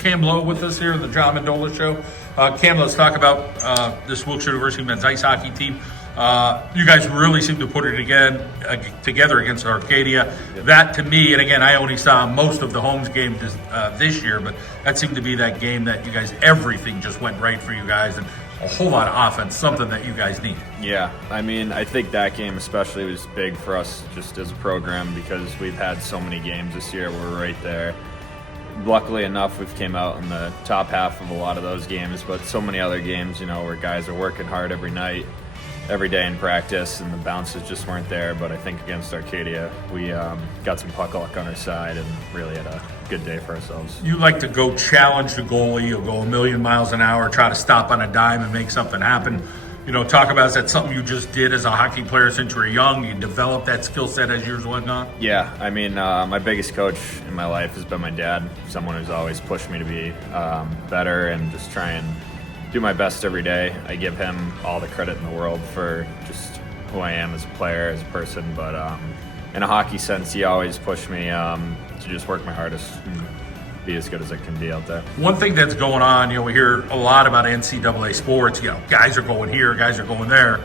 Cam Lowe with us here on the John Mendola Show. Cam, let's talk about this Wilkes-Barre University men's ice hockey team. You guys really seem to put it again together against Arcadia. That, to me, and again, I only saw most of the home games this year, but that seemed to be that game that you guys, everything just went right for you guys, and a whole lot of offense, something that you guys need. Yeah, I mean, I think that game especially was big for us just as a program because we've had so many games this year. We're right there. Luckily enough, we've came out in the top half of a lot of those games, but so many other games, where guys are working hard every night, every day in practice, and the bounces just weren't there. But I think against Arcadia, we got some puck luck on our side and really had a good day for ourselves. You like to go challenge the goalie. You'll go a million miles an hour, try to stop on a dime and make something happen. Talk about, is that something you just did as a hockey player since you were young? You developed that skill set as years went on? Yeah, I mean, my biggest coach in my life has been my dad, someone who's always pushed me to be better and just try and do my best every day. I give him all the credit in the world for just who I am as a player, as a person, but in a hockey sense, he always pushed me to just work my hardest and be as good as I can be out there. One thing that's going on, we hear a lot about NCAA sports, guys are going here, guys are going there.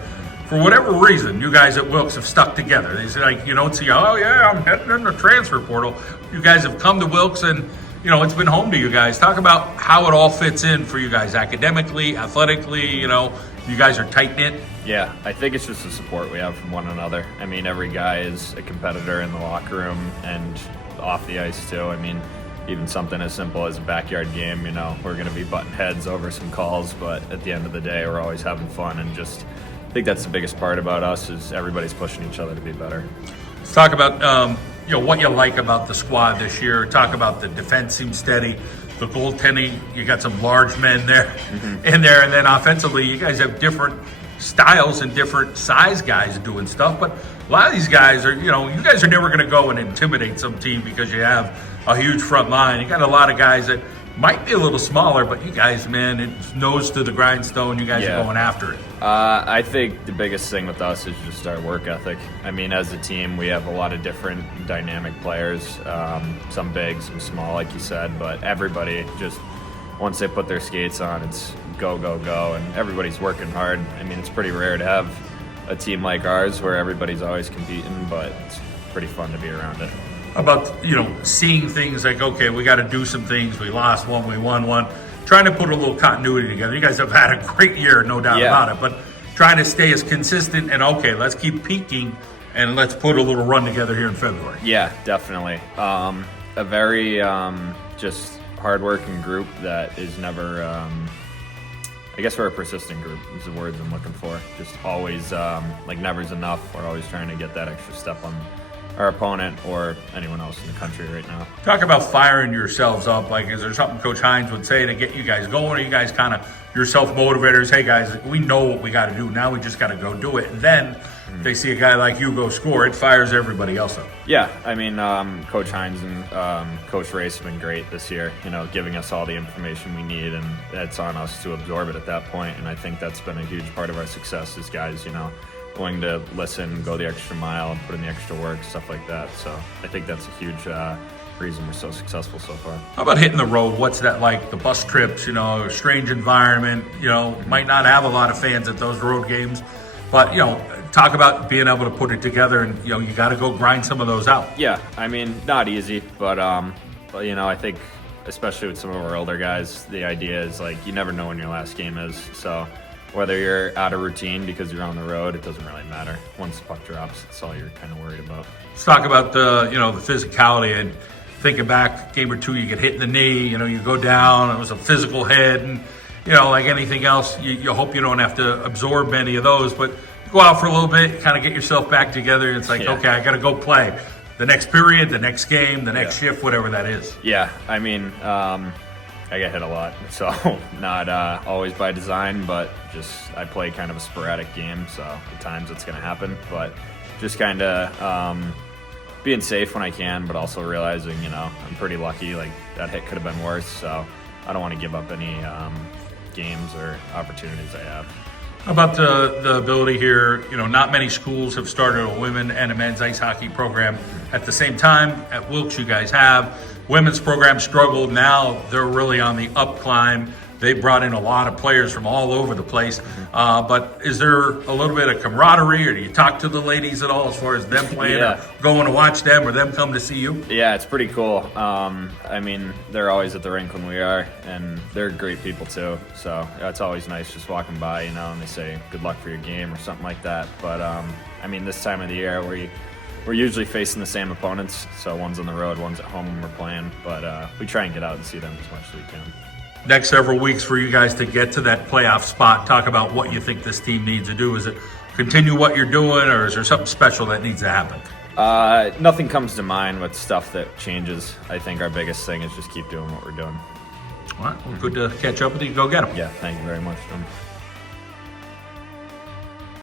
For whatever reason, you guys at Wilkes have stuck together. They say, like, you don't see, oh yeah, I'm heading in the transfer portal. You guys have come to Wilkes and, it's been home to you guys. Talk about how it all fits in for you guys academically, athletically, you guys are tight-knit. Yeah, I think it's just the support we have from one another. I mean, every guy is a competitor in the locker room and off the ice too. I mean, even something as simple as a backyard game, we're going to be butting heads over some calls, but at the end of the day, we're always having fun, and just I think that's the biggest part about us is everybody's pushing each other to be better. Let's talk about what you like about the squad this year. Talk about the defense seems steady, the goaltending. You got some large men there, in there, and then offensively, you guys have different styles and different size guys doing stuff. But a lot of these guys are, you guys are never going to go and intimidate some team because you have a huge front line. You got a lot of guys that might be a little smaller, but you guys, man, it's nose to the grindstone. You guys are going after it. I think the biggest thing with us is just our work ethic. I mean, as a team, we have a lot of different dynamic players, some big, some small, like you said, but everybody just, once they put their skates on, it's go, go, go, and everybody's working hard. I mean, it's pretty rare to have a team like ours where everybody's always competing, but it's pretty fun to be around it. About, seeing things like, okay, we got to do some things. We lost one, we won one. Trying to put a little continuity together. You guys have had a great year, no doubt about it, but trying to stay as consistent and, okay, let's keep peaking and let's put a little run together here in February. Yeah, definitely. A very just hardworking group that is never, I guess we're a persistent group is the words I'm looking for. Just always, like never's enough. We're always trying to get that extra step on our opponent or anyone else in the country right now. Talk about firing yourselves up. Like, is there something Coach Hines would say to get you guys going? Or you guys kind of your self-motivators? Hey, guys, we know what we got to do. Now we just got to go do it. And then they see a guy like you go score. It fires everybody else up. Yeah, I mean, Coach Hines and Coach Race have been great this year, giving us all the information we need, and it's on us to absorb it at that point. And I think that's been a huge part of our success as guys, willing to listen, go the extra mile, put in the extra work, stuff like that. So I think that's a huge reason we're so successful so far. How about hitting the road? What's that like? The bus trips, a strange environment, might not have a lot of fans at those road games, but, talk about being able to put it together and, you got to go grind some of those out. Yeah, I mean, not easy, but I think especially with some of our older guys, the idea is like you never know when your last game is. So whether you're out of routine because you're on the road, it doesn't really matter. Once the puck drops, it's all you're kind of worried about. Let's talk about the physicality and thinking back, game or two, you get hit in the knee, you go down, it was a physical hit, and, like anything else, you hope you don't have to absorb many of those, but go out for a little bit, kind of get yourself back together, and it's like, okay, I got to go play the next period, the next game, the next shift, whatever that is. Yeah, I mean, I get hit a lot, so not always by design, but just I play kind of a sporadic game, so at times it's going to happen, but just kind of being safe when I can, but also realizing, I'm pretty lucky, like that hit could have been worse, so I don't want to give up any games or opportunities I have. How about the ability here, not many schools have started a women and a men's ice hockey program at the same time. At Wilkes, you guys have. women's program struggled. Now they're really on the up climb. They brought in a lot of players from all over the place. But is there a little bit of camaraderie, or do you talk to the ladies at all as far as them playing, Yeah. or going to watch them, or them come to see you? Yeah, it's pretty cool. I mean, they're always at the rink when we are, and they're great people too. So it's always nice just walking by, you know, and they say good luck for your game or something like that. But I mean, this time of the year we're usually facing the same opponents. So one's on the road, one's at home when we're playing. But we try and get out and see them as much as we can. Next several weeks for you guys to get to that playoff spot. Talk about what you think this team needs to do. Is it continue what you're doing, or is there something special that needs to happen? Nothing comes to mind with stuff that changes. I think our biggest thing is just keep doing what we're doing. All right, well, good to catch up with you. Go get them. Yeah, thank you very much, Jim.